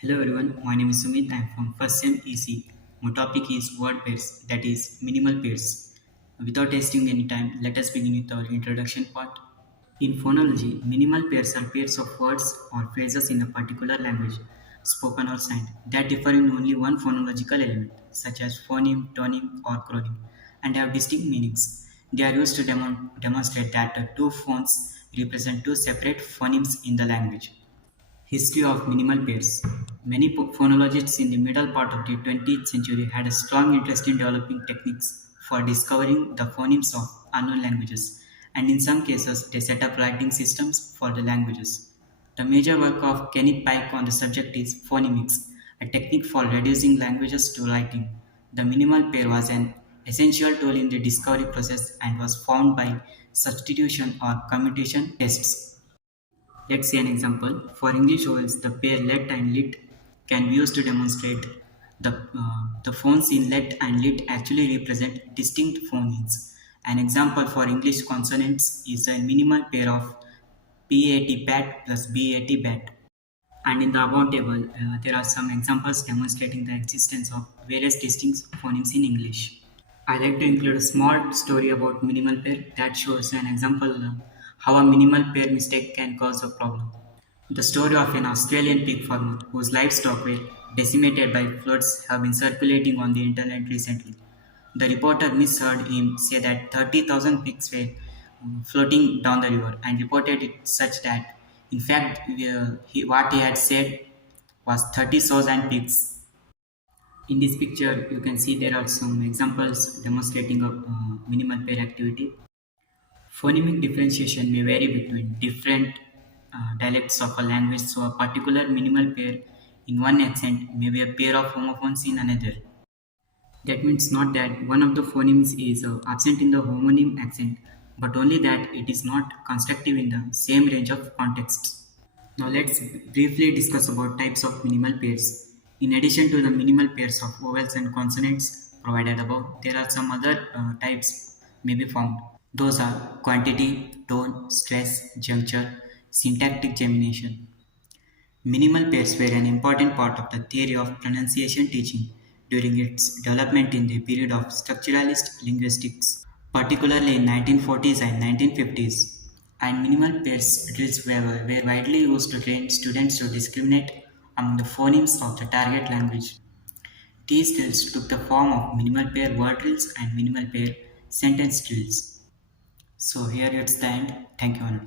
Hello everyone, my name is Sumith. I am from first sem EC. My topic is word pairs, that is minimal pairs. Without wasting any time, let us begin with our introduction part. In phonology, minimal pairs are pairs of words or phrases in a particular language, spoken or signed, that differ in only one phonological element, such as phoneme, tонeme, or chroneme, and have distinct meanings. They are used to demonstrate that the two phones represent two separate phonemes in the language. History of minimal pairs. Many phonologists in the middle part of the 20th century had a strong interest in developing techniques for discovering the phonemes of unknown languages, and in some cases, they set up writing systems for the languages. The major work of Kenneth Pike on the subject is phonemics, a technique for reducing languages to writing. The minimal pair was an essential tool in the discovery process and was found by substitution or commutation tests. Let's see an example. For English vowels, the pair let and lit can be used to demonstrate the phones in let and lit actually represent distinct phonemes. An example for English consonants is a minimal pair of PAT pat plus BAT bat. And in the above table, there are some examples demonstrating the existence of various distinct phonemes in English. I like to include a small story about minimal pair that shows an example how a minimal pair mistake can cause a problem. The story of an Australian pig farmer whose livestock were decimated by floods have been circulating on the internet recently. The reporter misheard him say that 30,000 pigs were floating down the river and reported it such that, in fact, what he had said was 30,000 pigs. In this picture, you can see there are some examples demonstrating a minimal pair activity. Phonemic differentiation may vary between different dialects of a language, so a particular minimal pair in one accent may be a pair of homophones in another. That means not that one of the phonemes is absent in the homonym accent, but only that it is not constructive in the same range of contexts. Now let's briefly discuss about types of minimal pairs. In addition to the minimal pairs of vowels and consonants provided above, there are some other types may be found. Those are quantity, tone, stress, juncture, syntactic gemination. Minimal pairs were an important part of the theory of pronunciation teaching during its development in the period of structuralist linguistics, particularly in 1940s and 1950s. And minimal pairs drills were widely used to train students to discriminate among the phonemes of the target language. These drills took the form of minimal pair word drills and minimal pair sentence drills. So here it's the end. Thank you all.